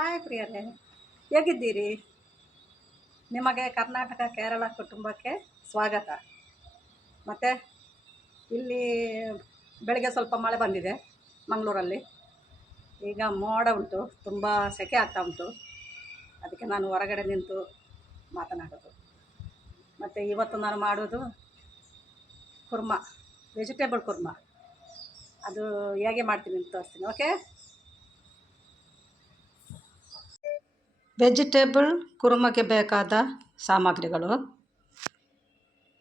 Hi ಪ್ರಿಯರೇ, ಹೇಗಿದ್ದೀರಿ? ನಿಮಗೆ ಕರ್ನಾಟಕ ಕೇರಳ ಕುಟುಂಬಕ್ಕೆ ಸ್ವಾಗತ. ಮತ್ತು ಇಲ್ಲಿ ಬೆಳಗ್ಗೆ ಸ್ವಲ್ಪ ಮಳೆ ಬಂದಿದೆ ಮಂಗಳೂರಲ್ಲಿ. ಈಗ ಮೋಡ ಉಂಟು, ತುಂಬ ಸೆಕೆ ಆಗ್ತಾ ಉಂಟು. ಅದಕ್ಕೆ ನಾನು ಹೊರಗಡೆ ನಿಂತು ಮಾತನಾಡೋದು. ಮತ್ತು ಇವತ್ತು ನಾನು ಮಾಡೋದು ಕುರ್ಮ, ವೆಜಿಟೇಬಲ್ ಕುರ್ಮ. ಅದು ಹೇಗೆ ಮಾಡ್ತೀನಿ ಅಂತ ತೋರಿಸ್ತೀನಿ. ಓಕೆ, ವೆಜಿಟೇಬಲ್ ಕುರ್ಮಗೆ ಬೇಕಾದ ಸಾಮಗ್ರಿಗಳು: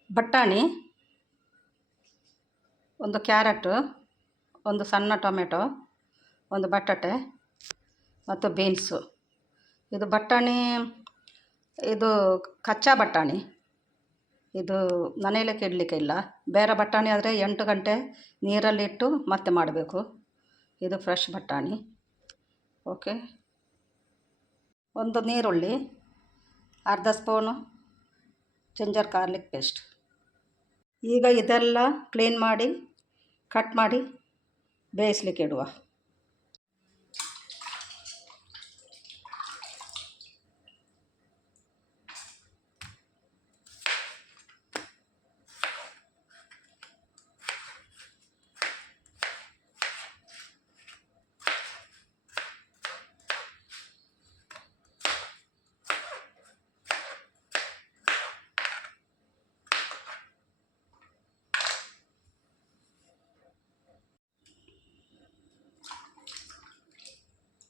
ಬಟಾಣಿ, ಒಂದು ಕ್ಯಾರೆಟು, ಒಂದು ಸಣ್ಣ ಟೊಮೆಟೊ, ಒಂದು ಬಟಾಟೆ ಮತ್ತು ಬೀನ್ಸು. ಇದು ಬಟಾಣಿ, ಇದು ಕಚ್ಚಾ ಬಟಾಣಿ. ಇದು ಮನೆಯಲ್ಲೇ ಇಡಲಿಕ್ಕೆ ಇಲ್ಲ. ಬೇರೆ ಬಟಾಣಿ ಆದರೆ 8 ಗಂಟೆ ನೀರಲ್ಲಿಟ್ಟು ಮತ್ತೆ ಮಾಡಬೇಕು. ಇದು ಫ್ರೆಶ್ ಬಟಾಣಿ. ಓಕೆ, ಒಂದು ನೀರುಳ್ಳಿ, ಅರ್ಧ ಸ್ಪೂನು ಜಿಂಜರ್ ಗಾರ್ಲಿಕ್ ಪೇಸ್ಟ್. ಈಗ ಇದೆಲ್ಲ ಕ್ಲೀನ್ ಮಾಡಿ ಕಟ್ ಮಾಡಿ ಬೇಯಿಸ್ಲಿಕ್ಕೆ ಇಡುವ.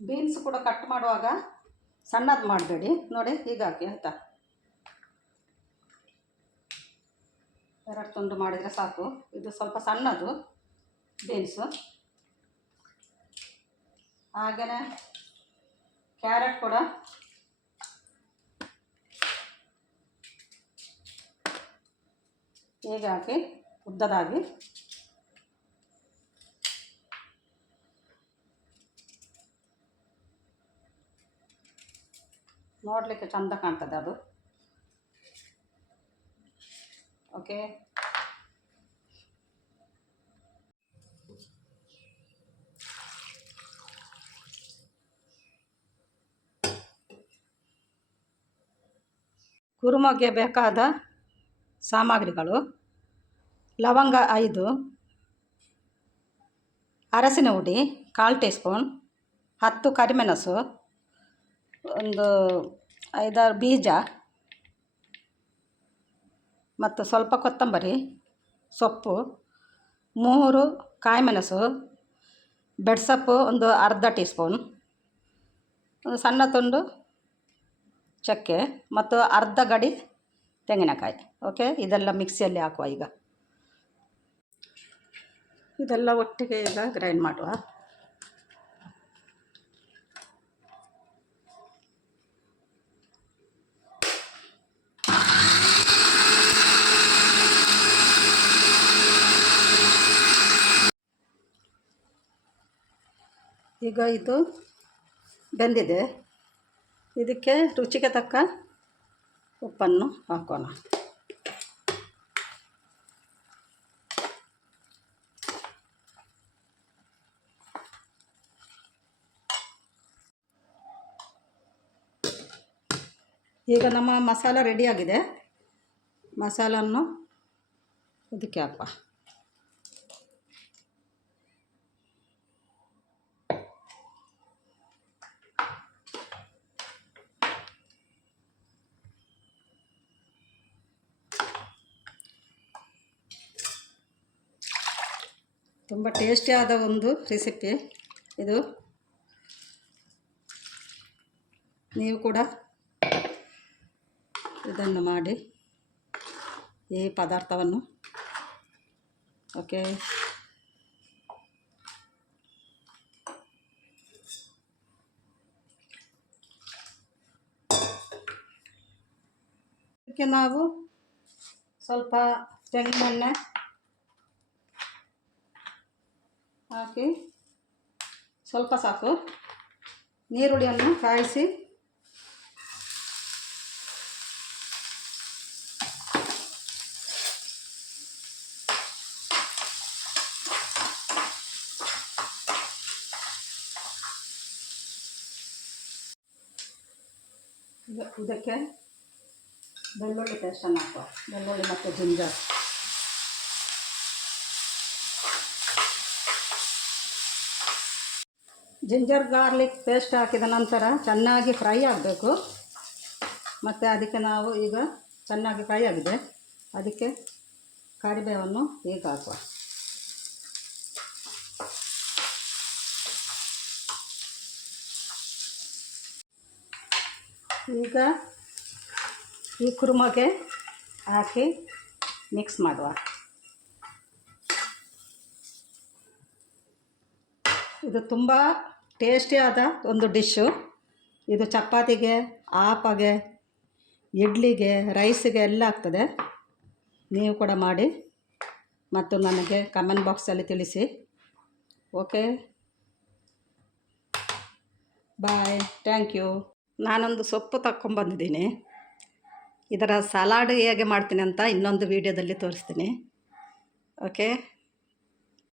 ಬೀನ್ಸ್ ಕೂಡ ಕಟ್ ಮಾಡುವಾಗ ಸಣ್ಣದು ಮಾಡಬೇಡಿ, ನೋಡಿ ಹೀಗೆ ಹಾಕಿ ಆಯಿತಾ. 2 ತುಂಡು ಮಾಡಿದರೆ ಸಾಕು. ಇದು ಸ್ವಲ್ಪ ಸಣ್ಣದು ಬೀನ್ಸು. ಹಾಗೆಯೇ ಕ್ಯಾರೆಟ್ ಕೂಡ ಹೀಗೆ ಹಾಕಿ ಉದ್ದದಾಗಿ. ನೋಡಲಿಕ್ಕೆ ಚೆಂದ ಕಾಣ್ತದೆ ಅದು. ಓಕೆ, ಕುರುಮಗೆ ಬೇಕಾದ ಸಾಮಗ್ರಿಗಳು: ಲವಂಗ 5, ಅರಸಿನ ಹುಡಿ 1/4 ಟೀ ಸ್ಪೂನ್, 10 ಕರಿಮೆಣಸು, ಒಂದು 5-6 ಬೀಜ ಮತ್ತು ಸ್ವಲ್ಪ ಕೊತ್ತಂಬರಿ ಸೊಪ್ಪು, 3 ಕಾಯಿಮೆಣಸು, ಬೆಡ್ಸೊಪ್ಪು ಒಂದು ಅರ್ಧ ಟೀ ಸ್ಪೂನ್, ಒಂದು ಸಣ್ಣ ತುಂಡು ಚಕ್ಕೆ ಮತ್ತು ಅರ್ಧ ಗಡಿ ತೆಂಗಿನಕಾಯಿ. ಓಕೆ, ಇದೆಲ್ಲ ಮಿಕ್ಸಿಯಲ್ಲಿ ಹಾಕುವ. ಈಗ ಇದೆಲ್ಲ ಒಟ್ಟಿಗೆ ಈಗ ಗ್ರೈಂಡ್ ಮಾಡುವ. ಈಗ ಇದು ಬೆಂದಿದೆ. ಇದಕ್ಕೆ ರುಚಿಗೆ ತಕ್ಕ ಉಪ್ಪನ್ನು ಹಾಕೋಣ. ಈಗ ನಮ್ಮ ಮಸಾಲ ರೆಡಿಯಾಗಿದೆ. ಮಸಾಲನ್ನು ಇದಕ್ಕೆ ಹಾಕುವ. ತುಂಬ ಟೇಸ್ಟಿಯಾದ ಒಂದು ರೆಸಿಪಿ ಇದು. ನೀವು ಕೂಡ ಇದನ್ನು ಮಾಡಿ ಈ ಪದಾರ್ಥವನ್ನು. ಓಕೆ, ಇದಕ್ಕೆ ನಾವು ಸ್ವಲ್ಪ ತೆಂಗಿನೆಣ್ಣೆ ಹಾಕಿ, ಸ್ವಲ್ಪ ಸಾಕು, ನೀರುಳ್ಳಿಯನ್ನು ಕಾಯಿಸಿ ಇದಕ್ಕೆ ಬೆಳ್ಳುಳ್ಳಿ ಪೇಸ್ಟನ್ನು ಹಾಕುವ. ಬೆಳ್ಳುಳ್ಳಿ ಮತ್ತು ಜಿಂಜರ್. ಜಿಂಜರ್ ಗಾರ್ಲಿಕ್ ಪೇಸ್ಟ್ ಹಾಕಿದ ನಂತರ ಚೆನ್ನಾಗಿ ಫ್ರೈ ಆಗಬೇಕು. ಮತ್ತು ಅದಕ್ಕೆ ನಾವು ಈಗ ಚೆನ್ನಾಗಿ ಫ್ರೈ ಆಗಿದೆ, ಅದಕ್ಕೆ ಕರಿಬೇವನ್ನು ಈಗ ಹಾಕುವ. ಈಗ ಈ ಕುರುಮಗೆ ಹಾಕಿ ಮಿಕ್ಸ್ ಮಾಡುವ. ಇದು ತುಂಬ ಟೇಸ್ಟಿಯಾದ ಒಂದು ಡಿಶ್ಶು. ಇದು ಚಪಾತಿಗೆ, ಆಪಗೆ, ಇಡ್ಲಿಗೆ, ರೈಸಿಗೆ ಎಲ್ಲ ಆಗ್ತದೆ. ನೀವು ಕೂಡ ಮಾಡಿ ಮತ್ತು ನನಗೆ ಕಮೆಂಟ್ ಬಾಕ್ಸಲ್ಲಿ ತಿಳಿಸಿ. Okay, bye, thank you. ನಾನೊಂದು ಸೊಪ್ಪು ತಗೊಂಬಂದಿದ್ದೀನಿ. ಇದರ ಸಲಾಡ್ ಹೇಗೆ ಮಾಡ್ತೀನಿ ಅಂತ ಇನ್ನೊಂದು ವೀಡಿಯೋದಲ್ಲಿ ತೋರಿಸ್ತೀನಿ. ಓಕೆ.